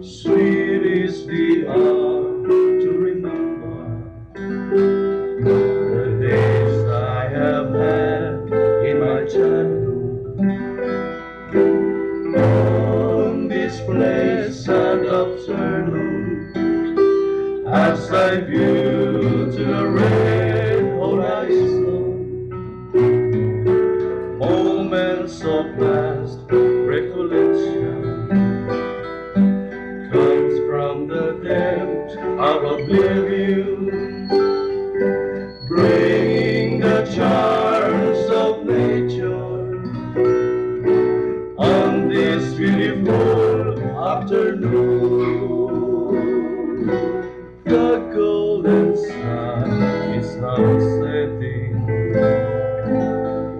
Sweet is the hour to remember the days I have had in my childhood. On this pleasant afternoon, as I view to the red horizon, moments of past recollection comes from the depth of oblivion, bringing the charms of nature on this beautiful afternoon. The golden sun is now setting,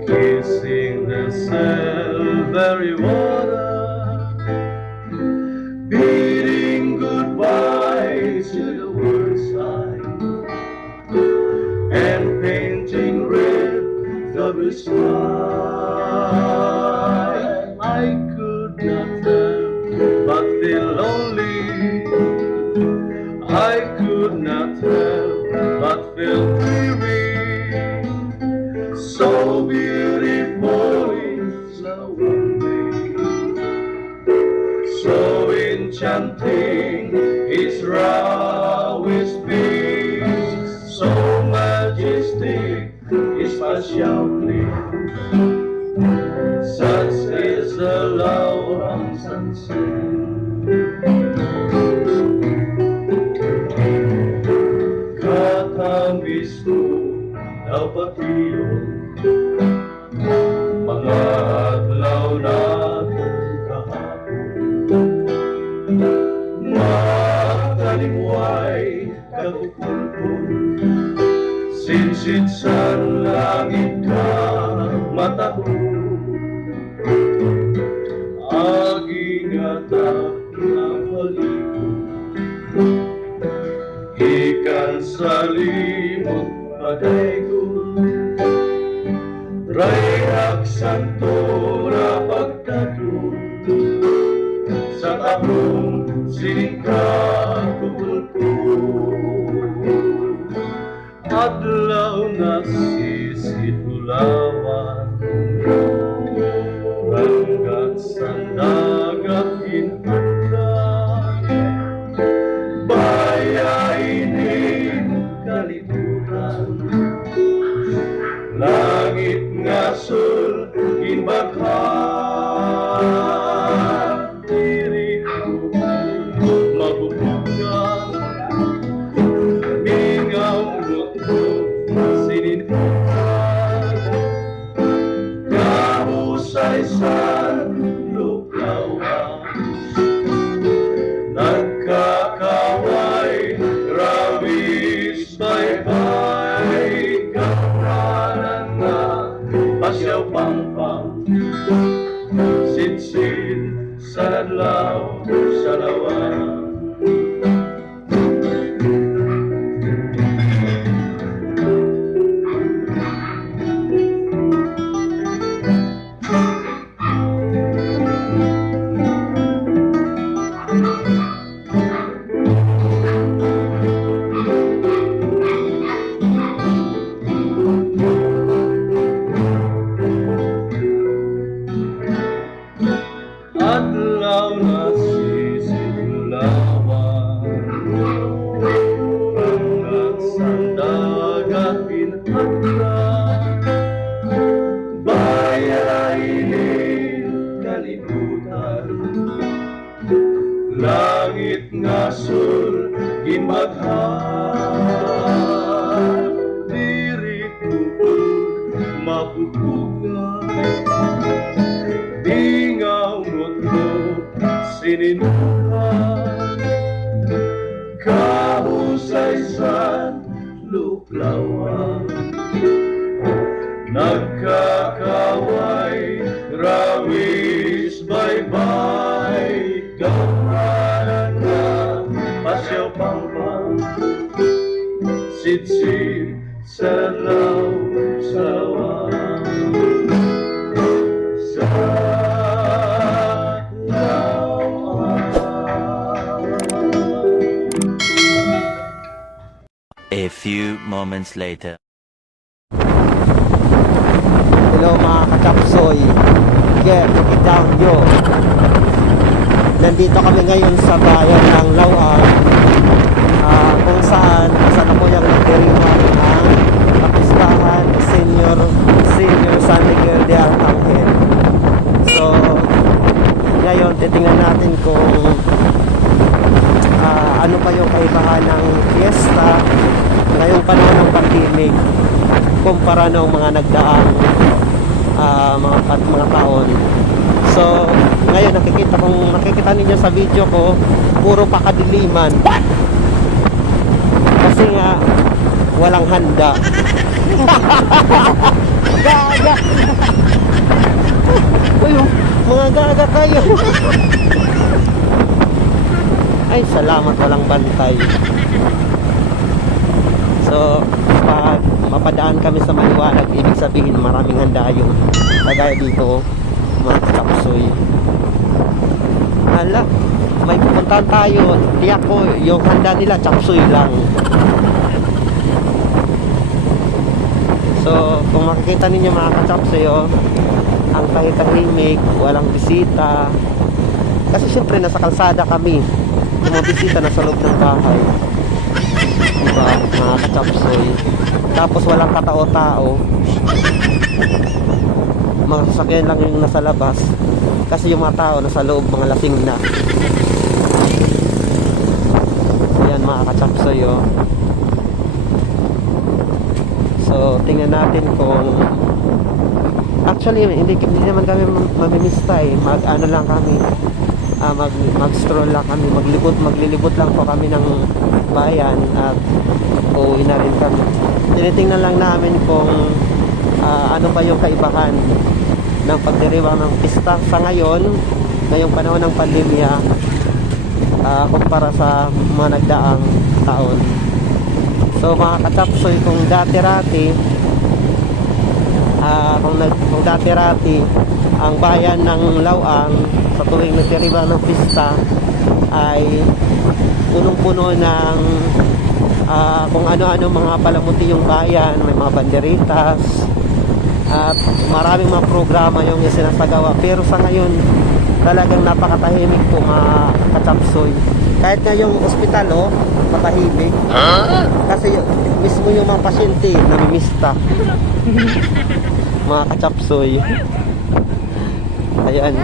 kissing the silvery water, bidding goodbye to the world side, and painting red the blue sky. I could not help but feel lonely. I could not help but feel weary. So beautiful is the one day, so enchanting is Rawi's peace, so majestic is partial bliss. Such is the love of sunset. Katamis ko dapat iyon, mga adlaw natin kahapon. Makalimway kakukulpon, sinsit sa langit ka matahon. Aging atak ng palikod, ikan sa limot padaykon. Rayak santora pagkatun, sa tablong siningka kukulpon. Adlaw na sisitulawan, hanggang sa dagat inatay, bayainin kalibutan. Langit nga sul ginbaghan, diri ko mabubugan, mingaw mo sinintuan, kahusay sa luklawan, nagkakaway rawis bye-bye, kawanan na pasyaw pang-pang, sit-sit sa adlaw sa lawan. Adlaw na sisitulawan, hanggang sa dagat inatay, bayainin kalibutan. Langit nga sul ginbaghan, diri kupod mapupugan, ingaw mo't sinintuhan, kahusay sa luklawan, nagkakaway Sitsi sa Lawang. Sa Lawang. A few moments later. Hello mga kachapsoy, get it down yo. Nandito kami ngayon sa bayan ng Lawang, kung saan ako yung nagdiriwang ng kapistahan Senior San Miguel de Arcangel. So ngayon titingnan natin kung ano pa yung kaibahan ng fiesta ngayong panahon ng pandemic kumpara noong mga nagdaang mga taon. So ngayon nakikita ninyo sa video ko, puro pakadiliman kasi nga walang handa. Gaga. Uy, mga gaga kayo. Ay, salamat walang bantay. So pag mapadaan kami sa maliwanag, ibig sabihin maraming handa yung kagaya dito mga kapsoy. Hala, may pupuntahan tayo. Tiyak ko yung handa nila chapsoy lang. So kung makikita ninyo mga kachapsoy, ang tahimik, walang bisita. Kasi syempre nasa kalsada kami, yung mga bisita nasa loob ng bahay, diba mga kachapsoy. Tapos walang katao-tao, mga sasakyan lang yung nasa labas kasi yung mga tao nasa loob, mga lasing na. Ayan mga kachapsoy. So tingnan natin kung actually hindi naman kami mamimista mag ano lang kami, mag stroll lang kami, maglilibot lang po kami ng bayan at uuwi na rin kami. Tinitingnan lang namin kung ano ba yung kaibahan ng pagdiriwang ng pista sa ngayong panahon ng pandemya kumpara sa mga nagdaang taon. So mga kachapsoy, kung dati-rati ang bayan ng Lawang sa tuwing nagdiriwang ng pista ay punong-puno ng kung ano-ano mga palamuti yung bayan, may mga banderitas at maraming mga programa yung sinasagawa. Pero sa ngayon talagang napakatahimik po mga kachapsoy. Kahit nga yung ospital matahimik, kasi mismo yung mga pasyente namimista. Mga kachapsoy. Ayan,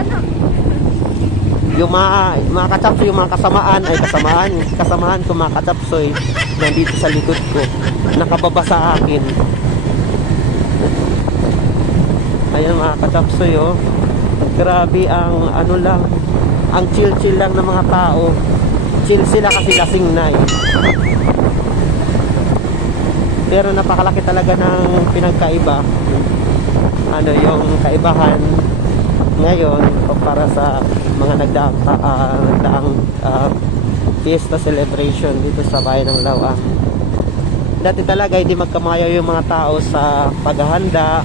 yung mga kachapsoy, yung mga kasamahan ko mga kachapsoy, nandito sa likod ko, nakababa sa akin. Ayan mga kachapsoy, grabe ang ano lang, ang chill lang ng mga tao. Chill sila kasi lasing na pero napakalaki talaga ng pinagkaiba, yung kaibahan ngayon kumpara sa mga nagdaang fiesta celebration dito sa bayan ng Lawang. Dati talaga hindi magkamayaw yung mga tao sa paghahanda,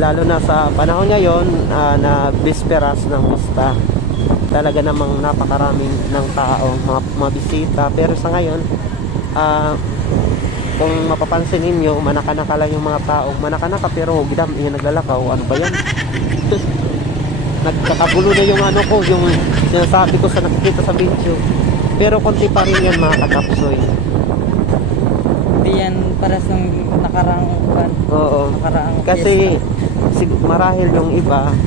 lalo na sa panahon ngayon na bisperas ng pista. Talaga namang napakaraming ng tao, mga bisita. Pero sa ngayon, kung mapapansin ninyo, manaka-naka lang yung mga tao. Manaka-naka pero gidam yung naglalakaw. Ano ba yan? Nagkakagulo na yung yung sinasabi ko sa nakikita sa video. Pero konti pa rin yan mga katapsoy. Hindi yan para sa nakaraang upan. Oo. Kasi marahil yung ibang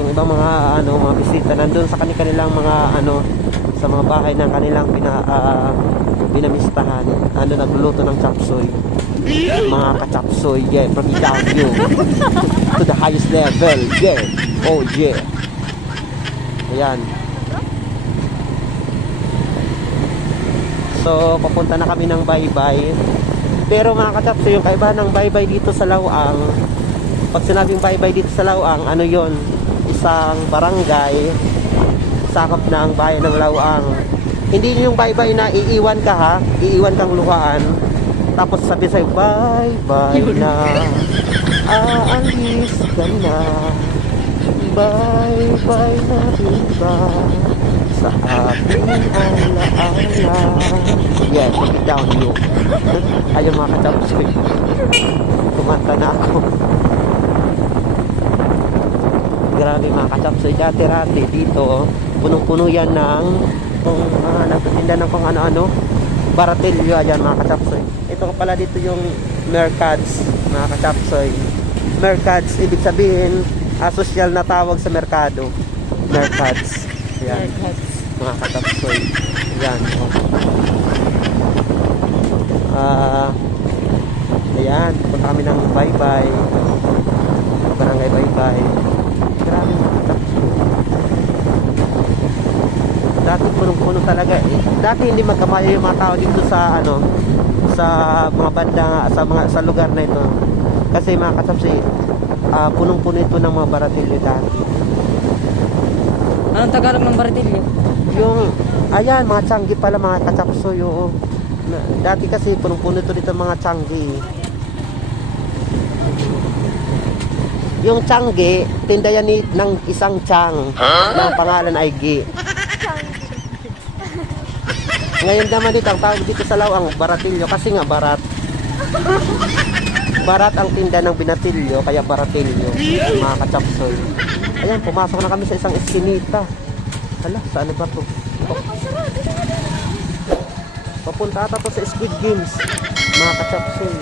mga mga bisita nandun sa kanilang mga sa mga bahay ng kanilang pinamistahan, nagluluto ng chapsoy. Mga ka-chapsoy, yeah, from Italia to the highest level, yeah. Oh yeah. Ayan. So papunta na kami ng Baybay. Pero mga ka-chapsoy, yung kaibahan ng Baybay dito sa Lawang, pag sinabing Baybay dito sa Lawang, yon, isang barangay sakop ng bayan ng Lawang. Hindi yung bye-bye na iiwan ka ha, iiwan kang luhaan. Tapos sabi sa'yo, bye-bye na, aalis ka na. Bye-bye na diba sa ating alaala. Yes, keep it down you. Ayun mga kachapsoy. Kumanta na ako. Grabe mga kachapsoy. Dati-rati dito, punong-puno yan ng kung nagtitinda ng kung ano-ano. Baratilyo, ayan mga kachapsoy. Ito pala dito yung Mercads, mga kachapsoy. Mercads, ibig sabihin, social na tawag sa merkado. Mercads. Ayan, mga kachapsoy. Ayan, oh. Ayan, punta kami ng bye-bye. Barangay bye-bye. Grabe mga kachapsoy. Dati punong-puno talaga eh. Dati hindi magkamayo yung mga tao dito sa ano, sa mga banda, sa lugar na ito. Kasi mga kachapsoy, punong-puno ito ng mga baratilyo dati. Anong Tagalog ng baratilyo? Yung, ayan, mga tiyanggi pala mga kachapsoy, oo. Dati kasi punong-puno ito dito mga tiyanggi. Yung tiyanggi, tinda yan ng isang tiyang. Na pangalan ay Gi. Ngayon naman dito, ang tawag dito sa Lawang, baratilyo. Kasi nga, barat. Barat ang tinda ng binatilyo, kaya baratilyo. Mga kachapsoy. Ayan, pumasok na kami sa isang eskinita. Hala, saan ba to? Papunta ata to sa Squid Games. Mga kachapsoy.